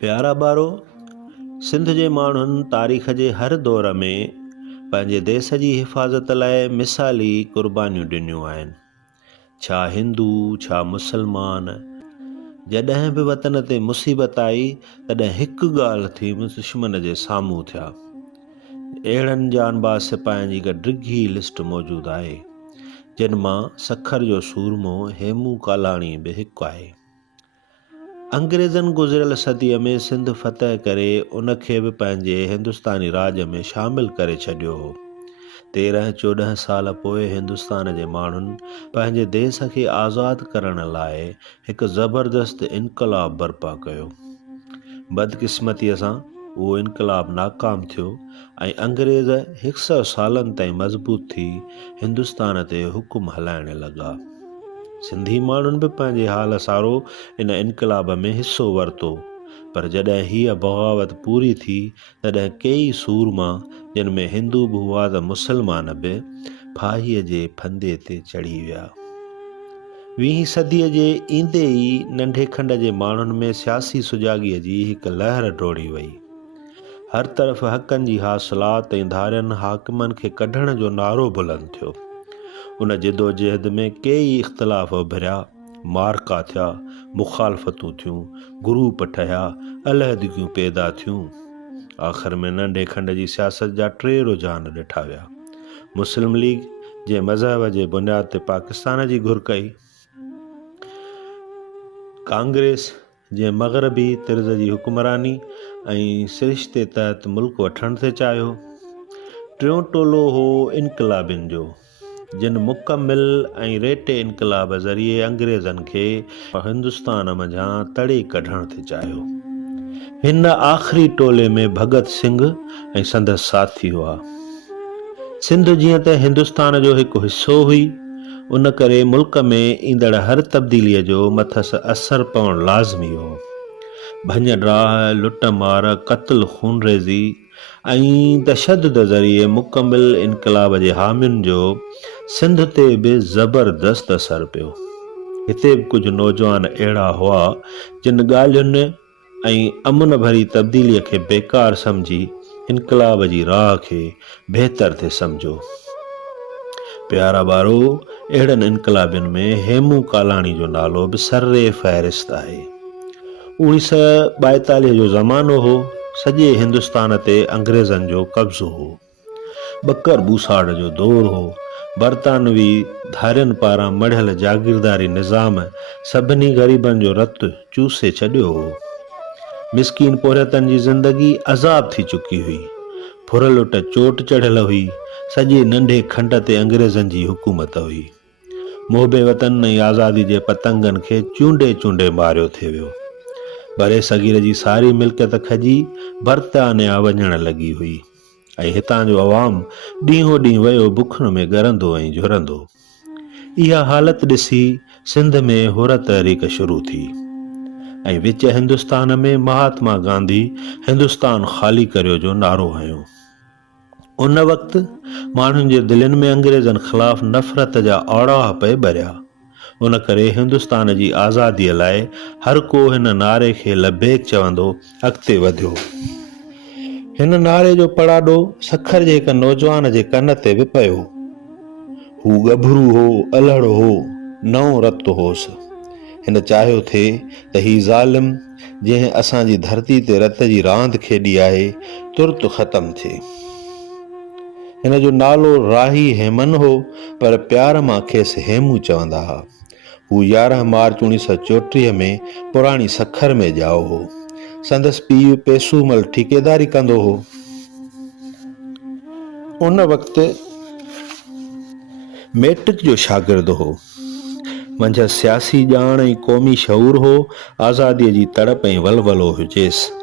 प्यारा ॿारो, सिंध जे माण्हुनि तारीख़ जे हर दौर में पंहिंजे देश जी हिफ़ाज़त लाइ मिसाली क़ुर्बानियूं ॾिनियूं आहिनि। छा हिंदू, छा मुसलमान, जॾहिं बि वतन ते मुसीबत आई तॾहिं हिकु ॻाल्हि थी दुश्मन जे साम्हूं थिया। अहिड़नि जानबाज़ सिपाहियुनि जी हिकु डिघी लिस्ट मौजूदु आहे, जिन मां सखर जो सूरमो हेमू कालाणी बि हिकु आहे। अंग्रेज़नि गुज़िरियल सदीअ में सिंध फ़तह करे उनखे बि पंहिंजे हिंदुस्तानी राज में शामिल करे छॾियो हो। 13-14 साल पोइ हिंदुस्तान जे माण्हुनि पंहिंजे देश खे आज़ादु करण लाइ हिकु ज़बरदस्त इनक़लाब बर्पा कयो। बदकिस्मतीअ सां उहो इनक़लाब नाकाम थियो ऐं अंग्रेज़ 100 सालनि ताईं मज़बूत थी हिंदुस्तान ते हुकुम हलाइण लॻा। सिंधी माण्हुनि बि पंहिंजे हाल सारो इन इनक़लाब में हिसो वरितो, पर जॾहिं हीअ बग़ावत पूरी थी तॾहिं कई सूरमा, जिन में हिंदू बि हुआ त मुसलमान बि, फाहीअ जे फंदे ते चढ़ी विया। 20वीं सदीअ जे ईंदे ई नंढे खंड जे माण्हुनि में सियासी सुजाॻीअ जी हिकु लहर डोड़ी वई। हर तरफ़ हक़नि जी हासिलात ऐं धारियनि हाकिमनि खे कढण जो नारो बुलंद थियो। उन जिदोजहद में कई इख़्तिलाफ़ उभरिया, मारका थिया, मुखालफ़तूं थियूं, ग्रुप ठहिया, अलहदगियूं पैदा थियूं। आख़िर में नंढे खंड जी सियासत जा 3 रुझान ॾिठा विया। मुस्लिम लीग, जंहिं मज़हब जे बुनियाद ते पाकिस्तान जी घुर कई। कांग्रेस, जंहिं मग़रबी तिर्ज़ जी हुक्मरानी ऐं सिरिश्ते तहत मुल्क वठण ते चाहियो। टियों टोलो हो इनक़लाबियुनि जो, जिन मुकमिल ऐं रेटे इनक़लाब ज़रिए अंग्रेज़नि खे हिंदुस्तान मंझां तड़े कढण ते चाहियो। हिन आख़िरी टोले में भगत सिंह ऐं संदसि साथी हुआ। सिंध जीअं त हिंदुस्तान जो हिकु हिसो हुई, उन करे मुल्क में ईंदड़ हर तब्दीलीअ जो मथसि असरु पवणु लाज़मी हो। भञ-ड्राह, लुट मार, क़त्ल, खूनरेज़ी ऐं तशद्दुद ज़रिए मुकमिल इनक़लाब जे हामियुनि जो सिंध ते बि ज़बरदस्त असरु पियो। हिते बि कुझु नौजवान अहिड़ा हुआ जिन ॻाल्हियुनि ऐं अमन भरी तब्दीलीअ खे बेकार सम्झी इनक़लाब जी राह खे बहितर थे सम्झो। प्यारा ॿारो, अहिड़नि इनक़लाबियुनि में हेमू कालाणी जो नालो बि सर्रे फ़हरिस्त आहे। 1942 जो ज़मानो हो, सॼे हिंदुस्तान ते अंग्रेज़नि जो कब्ज़ो हो। बकर बूसाड़ जो दौर हो। बरतानवी धारियनि पारां मढ़ियल जागीरदारी निज़ाम सभिनी ग़रीबनि जो रतु चूसे छॾियो हो। मिसकीन पोरियतनि जी ज़िंदगी अज़ाब थी चुकी हुई। फुरलुट चोट चढ़ियल हुई। सॼे नंढे खंड ते अंग्रेज़नि जी हुकूमत हुई। मोहबे वतन ऐं आज़ादी जे पतंगनि खे चूंडे चूंडे मारियो थे वियो। बरे सगीर जी सारी मिल्कियत खजी बरतानिया वञण लॻी हुई ऐं हितां जो अवाम ॾींहों ॾींहुं वियो बुखनि में ॻरंदो ऐं झुरंदो। इहा हालत ॾिसी सिंध में हुर तहरीक शुरू थी ऐं विच हिंदुस्तान में महात्मा गांधी हिंदुस्तान ख़ाली करियो जो नारो हयो। उन वक़्तु माण्हुनि जे दिलनि में अंग्रेज़नि ख़िलाफ़ नफ़रत जा औड़ाह पे ॿरिया। उन करे हिंदुस्तान जी आज़ादीअ लाइ हर को हिन नारे खे लबेक चवंदो अॻिते वधियो। हिन नारे जो पड़ाडो सखर जे हिकु नौजवान जे कन ते बि पियो। हू गभरू हो, अलहड़ो हो, नओं रतु होसि। हिन चाहियो थे त ही ज़ालिम, जंहिं असांजी धरती ते रत जी रांदि खेॾी आहे, तुर्त ख़तमु थिए। हिन जो नालो राही हेमन हो, पर प्यार मां खेसि हेमू चवंदा हुआ। हू 11 मार्च 1934 में पुराणी सखर में ॼाओ हो। संदसि पीउ पेसूमल ठेकेदारी कंदो हो। उन वक़्तु मैट्रिक जो शागिर्द हो। मंझि सियासी ॼाण ऐं क़ौमी शऊर हो। आज़ादीअ जी तड़प ऐं वलवलो हुजेसि।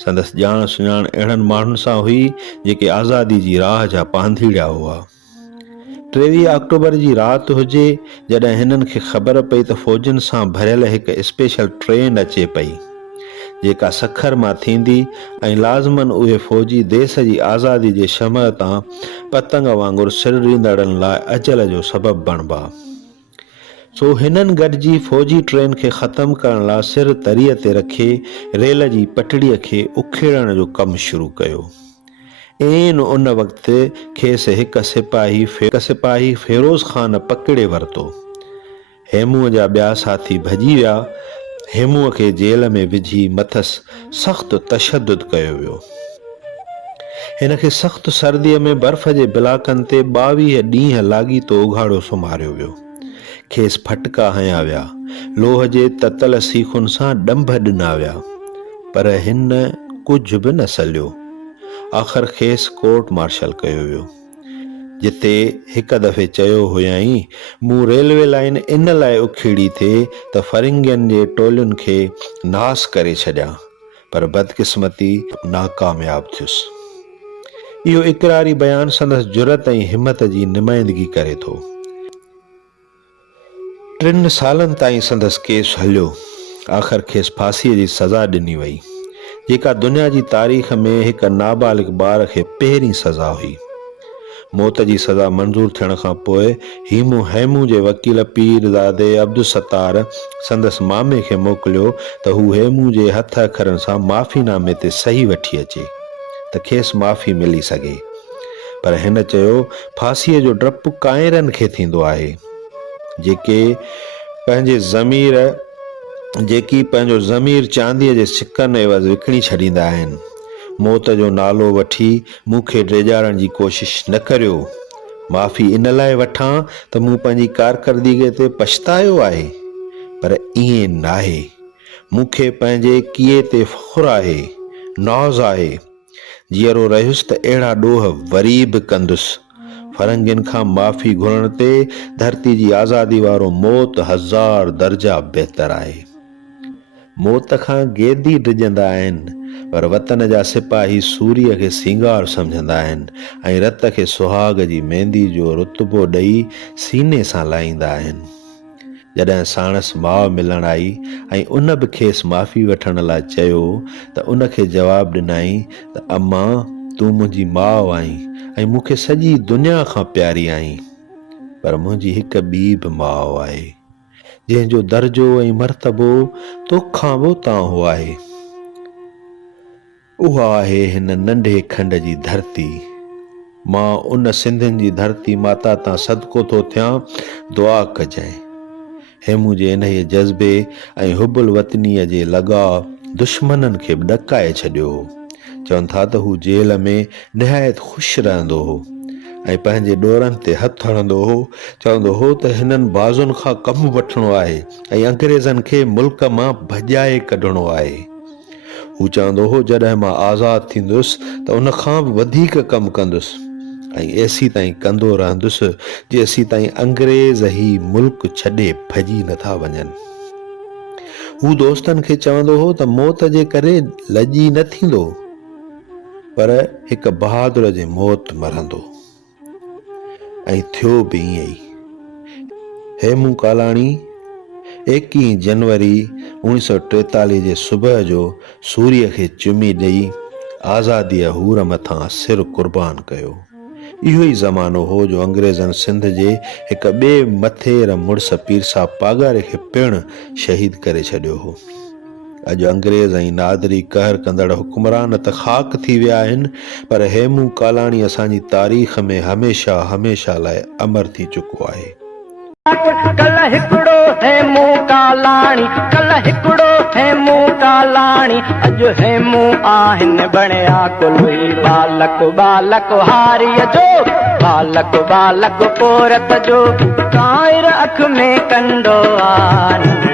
संदसि ॼाण सुञाण अहिड़नि माण्हुनि सां हुई जेके आज़ादी जी राह जा पांधीड़ा हुआ। 23 अक्टूबर जी राति हुजे जॾहिं हिननि खे ख़बर पई त फ़ौजनि सां भरियल हिकु स्पेशल ट्रेन अचे पई, जेका सखर मां थींदी ऐं लाज़मन उहे फ़ौजी देश जी आज़ादी जे शमअ तां पतंग वांगुरु सिर ॾींदड़नि लाइ अजल जो सबबु बणिबा। सो हिननि गॾिजी फ़ौजी ट्रेन खे ख़तमु करण लाइ सिर तरीअ ते रखे रेल जी पटड़ीअ खे उखेड़ण जो कमु शुरू कयो। ऐन उन वक़्तु खेसि हिकु सिपाही फ़िरोज़ ख़ान पकिड़े वरितो। हेमूअ जा ॿिया साथी भॼी विया। हेमूअ खे जेल में विझी मथसि सख़्तु तशद्दुद कयो वियो। हिन खे सख़्तु सर्दीअ में बर्फ़ जे बिलाकनि ते 22 ॾींहं लाॻीतो उघाड़ो सुम्हारियो वियो। खेसि फटका हया विया, लोह जे ततल सीखुनि सां ॾंभ ॾिना विया, पर हिन कुझु बि न सलियो। आख़िर खेसि कोर्ट मार्शल कयो वियो, जिते हिकु दफ़े चयो हुयई, मूं रेलवे लाइन इन लाइ उखेड़ी थिए त फ़रिंगियुनि जे टोलियुनि खे नास करे छॾियां, पर बदकिस्मती नाकामयाब थियुसि। इहो इक़रारी बयान संदसि जुरत ऐं हिम्मत जी नुमाइंदगी करे थो। 3 सालनि ताईं संदसि केस हलियो। आख़िर खेसि फांसीअ जी सज़ा ॾिनी वई, जेका दुनिया जी तारीख़ में हिकु नाबालिग ॿार खे पहिरीं सज़ा हुई। मौत जी सज़ा मंज़ूर थियण खां पोइ हेमू जे वकील पीरज़ादे अब्दुसत्तार संदसि मामे खे मोकिलियो त हू हेमू जे हथ अखरनि सां माफ़ीनामे ते सही वठी अचे त खेसि माफ़ी मिली सघे। पर हिन चयो, फांसीअ जो डपु काइरनि खे थींदो आहे, जेकी पंहिंजो ज़मीर चांदीअ जे सिक्कनि एवज़ विकिणी छॾींदा आहिनि। मौत जो नालो वठी मूंखे ड्रेजारण जी कोशिश न करियो। माफ़ी इन लाइ वठां त मूं पंहिंजी कारकर्दगीअ ते पछतायो आहे, पर ईअं न आहे। मूंखे पंहिंजे कीए ते फ़ख्रु आहे, नौज़ आहे। जीअरो रहियुसि त अहिड़ा ॾोह वरी बि कंदुसि। फ़रंगियुनि खां माफ़ी घुरण ते धरती जी आज़ादी वारो मौत 1000 दर्जा बहितर आहे। मौत खां गेदी डिॼंदा आहिनि, पर वतन जा सिपाही सूरीअ खे सिंगार सम्झंदा आहिनि ऐं रत खे सुहाग जी मेहंदी जो रुतबो ॾेई सीने सां लाहींदा आहिनि। जॾहिं साणसि माउ मिलण आई ऐं उन बि खेसि माफ़ी वठण लाइ चयो त उन खे जवाबु ॾिनई त अम्मा, तूं मुंहिंजी माउ आहीं ऐं मूंखे सॼी दुनिया खां प्यारी आहीं, पर मुंहिंजी हिकु ॿी बि माउ आहे, जंहिंजो दर्जो ऐं मर्तबो तोखां बि उतां आहे। उहा आहे हिन नंढे खंड जी धरती। मां उन सिंधियुनि जी धरती माता तां सदको थो थियां, दुआ कजांइ। हेमू जे इन जज़्बे ऐं हुबुल वतनीअ जे लॻाव दुश्मननि खे बि ॾकाए छॾियो हो। चवनि था त हू जेल में निहायत ख़ुशि रहंदो हो ऐं पंहिंजे ॾोरनि ते हथु हणंदो हो। चवंदो हो त हिननि बाज़ुनि खां कमु वठिणो आहे ऐं अंग्रेज़नि खे मुल्क मां भॼाए कढणो आहे। हू चवंदो हो, जॾहिं मां आज़ादु थींदुसि त उन खां बि वधीक कमु कंदुसि ऐं एसी ताईं कंदो रहंदुसि जेसीं ताईं अंग्रेज़ ई मुल्क छॾे भॼी नथा वञनि। हू दोस्तनि खे चवंदो हो त मौत जे करे लॼी न थींदो, पर हिकु बहादुर जे मौत मरंदो, ऐं थियो बि ईअं ई। हेमू कालाणी 21 जनवरी 1943 जे सुबुह जो सूरीअ खे चुमी ॾेई आज़ादीअ हूर मथां सिर कुर्बान कयो। इहो ई ज़मानो हो जो अंग्रेज़नि सिंध जे हिकु ॿिए मथेर मुड़ुस पीर साहब पागारे खे पिणु शहीद करे छॾियो हो। अॼु अंग्रेज़ ऐं नादरी कहर कंदड़ हुक्मरान त ख़ाक थी विया आहिनि, पर हेमू कालाणी असांजी तारीख़ में हमेशह हमेशह लाइ अमर थी चुको आहे। कल हिकिड़ो हेमू कालाणी, कल हिकिड़ो हेमू कालाणी, अॼु हेमू आहिनि बणिया कुलुई बालक बालक हारीअ जो, बालक बालक पोरत जो, काइर अख में कंडो आ।